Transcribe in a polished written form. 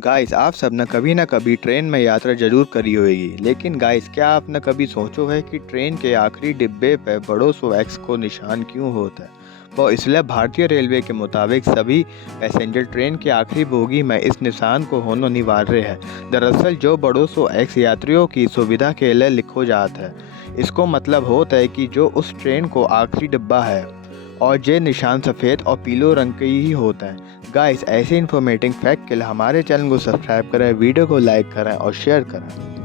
Guys आप सब न कभी ट्रेन में यात्रा जरूर करी होगी। लेकिन गाइस क्या आपने कभी सोचो है कि ट्रेन के आखिरी डिब्बे पर बड़ों सो एक्स को निशान क्यों होता है। वो इसलिए भारतीय रेलवे के मुताबिक सभी पैसेंजर ट्रेन के आखिरी बोगी में इस निशान को होना अनिवार्य है। दरअसल जो बड़ों सो एक्स यात्रियों की सुविधा के लिए लिखो जाता है। इसको मतलब होता है कि जो उस ट्रेन को आखिरी डिब्बा है और ये निशान सफ़ेद और पीले रंग के ही होता है। गाइस ऐसे इन्फॉर्मेटिव फैक्ट के लिए हमारे चैनल को सब्सक्राइब करें, वीडियो को लाइक करें और शेयर करें।